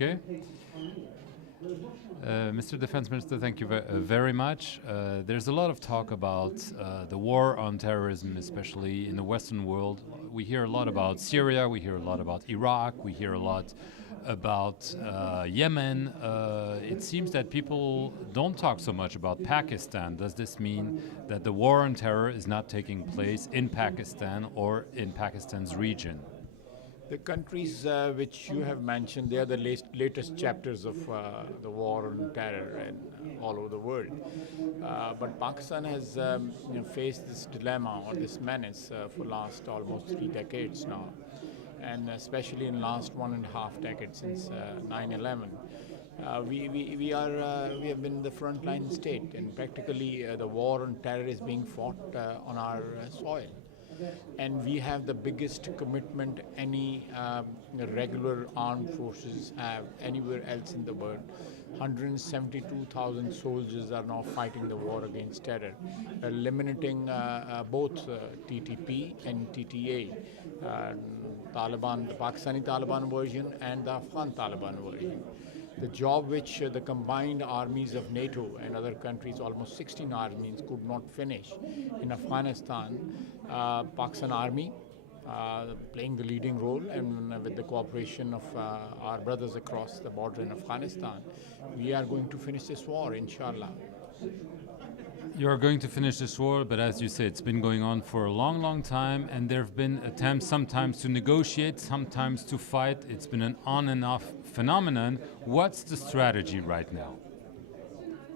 Okay. Mr. Defense Minister, thank you very much. There's a lot of talk about the war on terrorism, especially in the Western world. We hear a lot about Syria, we hear a lot about Iraq, we hear a lot about Yemen. It seems that people don't talk so much about Pakistan. Does this mean that the war on terror is not taking place in Pakistan or in Pakistan's region? The countries which you have mentioned, they are the latest chapters of the war on terror and all over the world. But Pakistan has faced this dilemma or this menace for last almost 3 decades now, and especially in last 1.5 decades since 9/11. We have been the frontline state, and practically the war on terror is being fought on our soil. And we have the biggest commitment any regular armed forces have anywhere else in the world. 172,000 soldiers are now fighting the war against terror, eliminating both TTP and TTA, Taliban, the Pakistani Taliban version and the Afghan Taliban version. The job which the combined armies of NATO and other countries, almost 16 armies, could not finish in Afghanistan, Pakistan Army playing the leading role, and with the cooperation of our brothers across the border in Afghanistan, we are going to finish this war, inshallah. You're going to finish this war, but as you say, it's been going on for a long, long time, and there have been attempts sometimes to negotiate, sometimes to fight. It's been an on and off phenomenon. What's the strategy right now?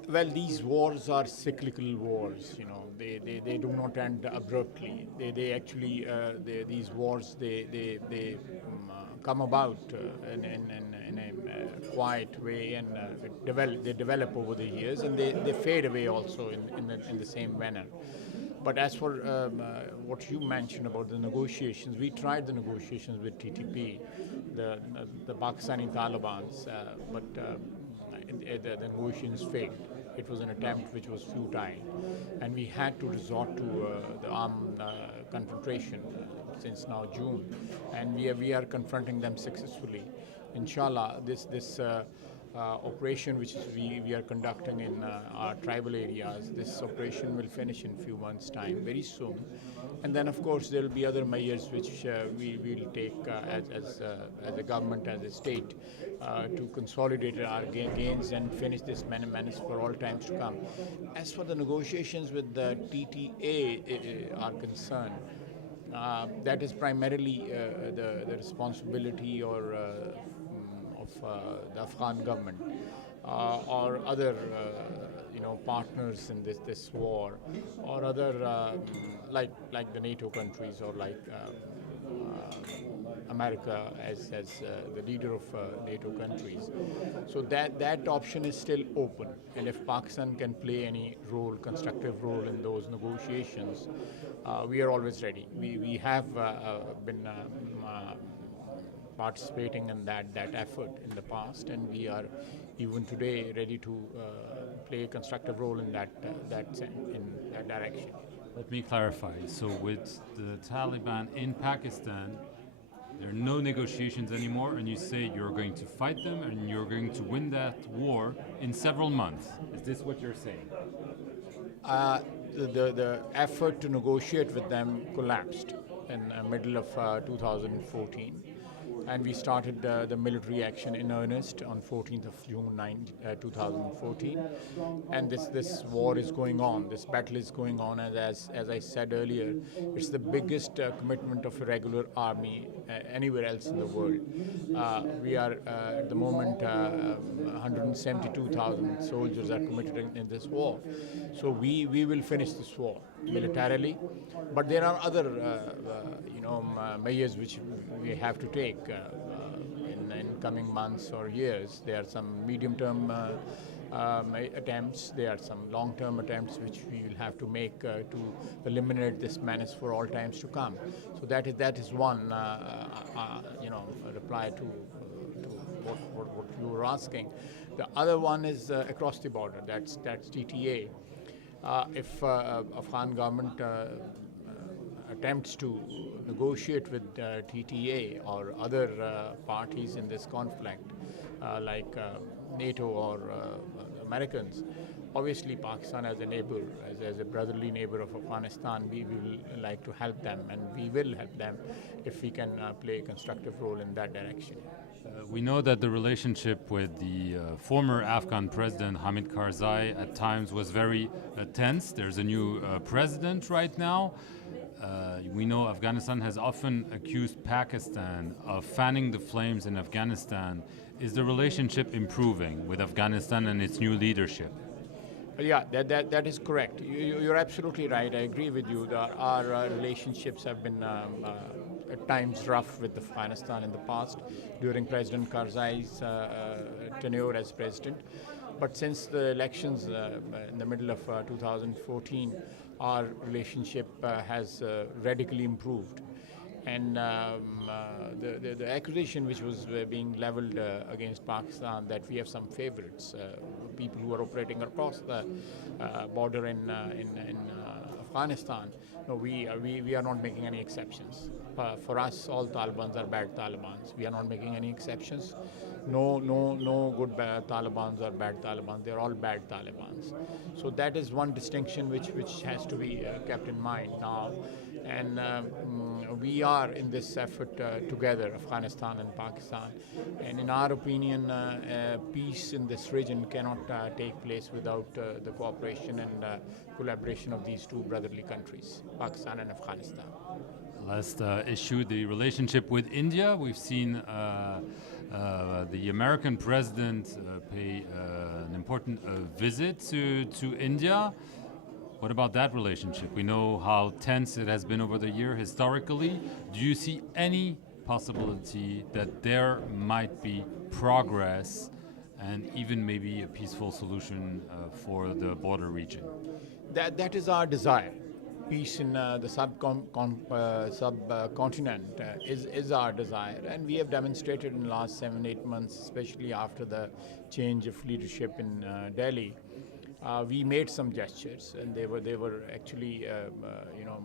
Well, these wars are cyclical wars. You know, they do not end abruptly. They actually these wars they come about in a quiet way, and they develop over the years, and they fade away also in the same manner. But as for what you mentioned about the negotiations, we tried the negotiations with TTP, the Pakistani Talibans, but the negotiations failed. It was an attempt which was futile, and we had to resort to the armed confrontation since now June, and we are confronting them successfully. Inshallah, this operation which we are conducting in our tribal areas, this operation will finish in a few months' time, very soon. And then, of course, there will be other measures which we will take as a government, as a state, to consolidate our gains and finish this menace for all times to come. As for the negotiations with the TTA are concerned, that is primarily the responsibility or of the Afghan government or other partners in this war, or other like the NATO countries, or like America as the leader of NATO countries. So that option is still open, and if Pakistan can play any role, constructive role in those negotiations, we are always ready. We have been participating in that effort in the past, and we are even today ready to play a constructive role in that direction. Let me clarify. So with the Taliban in Pakistan, there are no negotiations anymore, and you say you're going to fight them and you're going to win that war in several months. Is this what you're saying? The effort to negotiate with them collapsed in the middle of 2014. And we started the military action in earnest on 14th of June 2014. And this war is going on, this battle is going on, and as I said earlier, it's the biggest commitment of a regular army anywhere else in the world. We are, at the moment, 172,000 soldiers are committed in this war. So we will finish this war militarily, but there are other measures which we have to take in coming months or years. There are some medium-term attempts, there are some long-term attempts which we will have to make to eliminate this menace for all times to come. So that is one reply to what you were asking. The other one is across the border. That's TTA. If Afghan government attempts to negotiate with TTA or other parties in this conflict, like NATO or Americans. Obviously, Pakistan as a neighbor, as a brotherly neighbor of Afghanistan, we will like to help them, and we will help them if we can play a constructive role in that direction. We know that the relationship with the former Afghan president Hamid Karzai at times was very tense. There's a new president right now. We know Afghanistan has often accused Pakistan of fanning the flames in Afghanistan. Is the relationship improving with Afghanistan and its new leadership? Yeah, that is correct. You're absolutely right. I agree with you. Our relationships have been at times rough with Afghanistan in the past during President Karzai's tenure as president. But since the elections in the middle of 2014, our relationship has radically improved. And the accusation which was being leveled against Pakistan that we have some favorites, people who are operating across the border in Afghanistan, no, we are not making any exceptions. For us, all Talibans are bad Talibans. We are not making any exceptions. No good Talibans or bad Talibans. They're all bad Talibans. So that is one distinction which has to be kept in mind now. And we are in this effort together, Afghanistan and Pakistan. And in our opinion, peace in this region cannot take place without the cooperation and collaboration of these two brotherly countries, Pakistan and Afghanistan. Last issue, the relationship with India. We've seen the American president pay an important visit to India. What about that relationship? We know how tense it has been over the year historically. Do you see any possibility that there might be progress and even maybe a peaceful solution for the border region? That is our desire. Peace in the subcontinent is our desire, and we have demonstrated in the last 7-8 months, especially after the change of leadership in Delhi. We made some gestures, and they were actually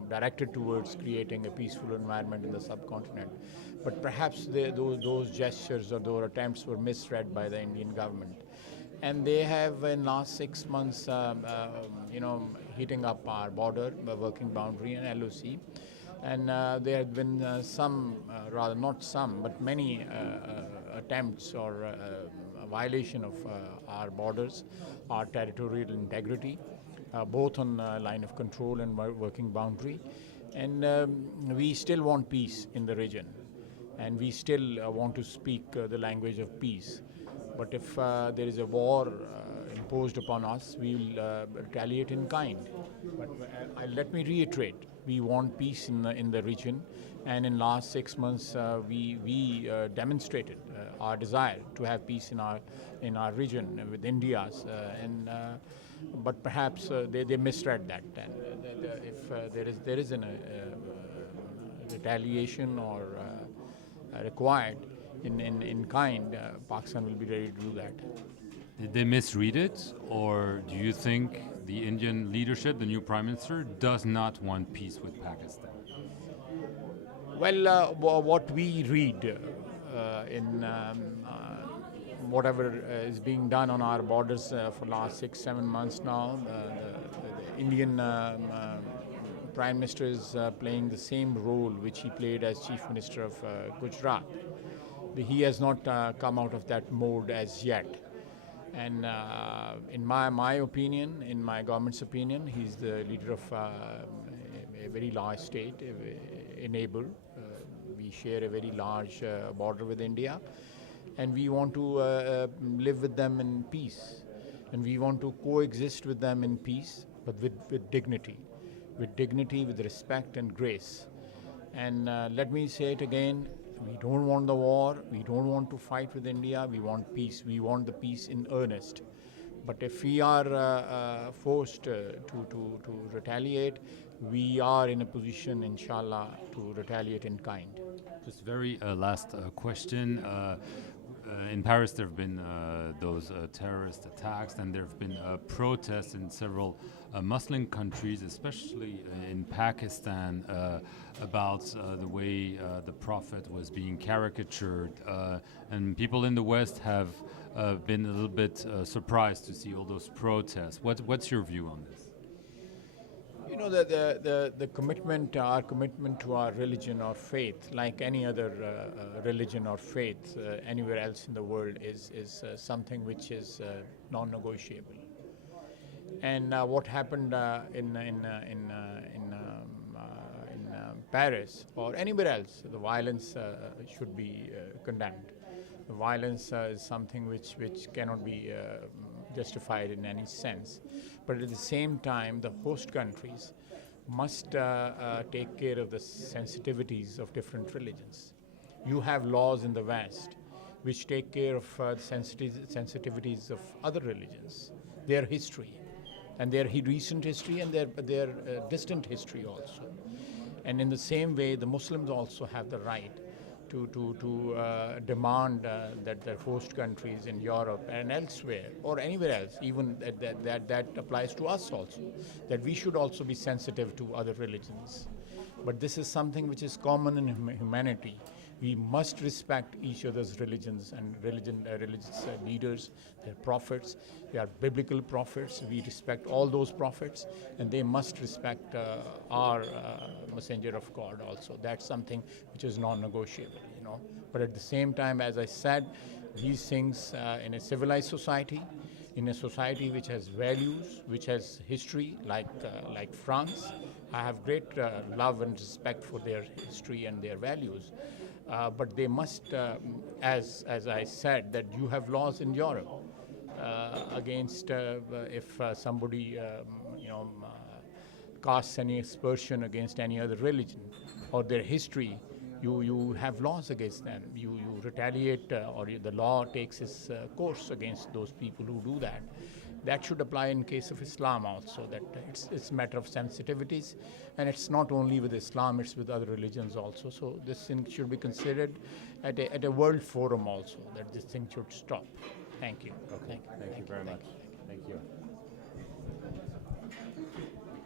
directed towards creating a peaceful environment in the subcontinent. But perhaps those gestures or those attempts were misread by the Indian government, and they have in last 6 months, heating up our border, working boundary, and LOC. And there have been rather not some, but many attempts or violation of our borders, our territorial integrity, both on line of control and working boundary. And we still want peace in the region, and we still want to speak the language of peace. But if there is a war imposed upon us, we will retaliate in kind. But let me reiterate, we want peace in the region, and in last 6 months we demonstrated our desire to have peace in our region with India's, but perhaps they misread that. And if there is a retaliation or required in kind, Pakistan will be ready to do that. Did they misread it, or do you think the Indian leadership, the new Prime Minister, does not want peace with Pakistan? Well, what we read in whatever is being done on our borders for the last 6-7 months now, the Indian Prime Minister is playing the same role which he played as Chief Minister of Gujarat. He has not come out of that mode as yet. And in my opinion, in my government's opinion, he's the leader of a very large state, a neighbor. We share a very large border with India, and we want to live with them in peace. And we want to coexist with them in peace, but with dignity, with respect and grace. And let me say it again, we don't want the war, we don't want to fight with India, we want peace, we want the peace in earnest. But if we are forced to retaliate, we are in a position, inshallah, to retaliate in kind. Just very last question. in Paris, there have been those terrorist attacks, and there have been protests in several Muslim countries, especially in Pakistan, about the way the Prophet was being caricatured. And people in the West have been a little bit surprised to see all those protests. What's your view on this? You know, the commitment, our commitment to our religion or faith, like any other religion or faith anywhere else in the world, is something which is non-negotiable. And what happened in Paris or anywhere else, the violence should be condemned. The violence is something which cannot be justified in any sense. But at the same time, the host countries must take care of the sensitivities of different religions. You have laws in the West which take care of sensitivities of other religions, their history, and their recent history and their distant history also. And in the same way, the Muslims also have the right to demand that the host countries in Europe and elsewhere, or anywhere else, even that applies to us also, that we should also be sensitive to other religions. But this is something which is common in humanity. We must respect each other's religions and religious leaders, their prophets. They are biblical prophets. We respect all those prophets, and they must respect our messenger of God also. That's something which is non-negotiable, you know. But at the same time, as I said, these things in a civilized society, in a society which has values, which has history, like France, I have great love and respect for their history and their values. But they must, as I said, that you have laws in Europe against if somebody casts any aspersion against any other religion or their history, you have laws against them. You retaliate, or the law takes its course against those people who do that. That should apply in case of Islam also, that it's a matter of sensitivities, and it's not only with Islam, it's with other religions also. So this thing should be considered at a world forum also, that this thing should stop. Thank you. Okay. Thank you very much. Thank you.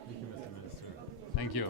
Thank you, Mr. Minister. Thank you.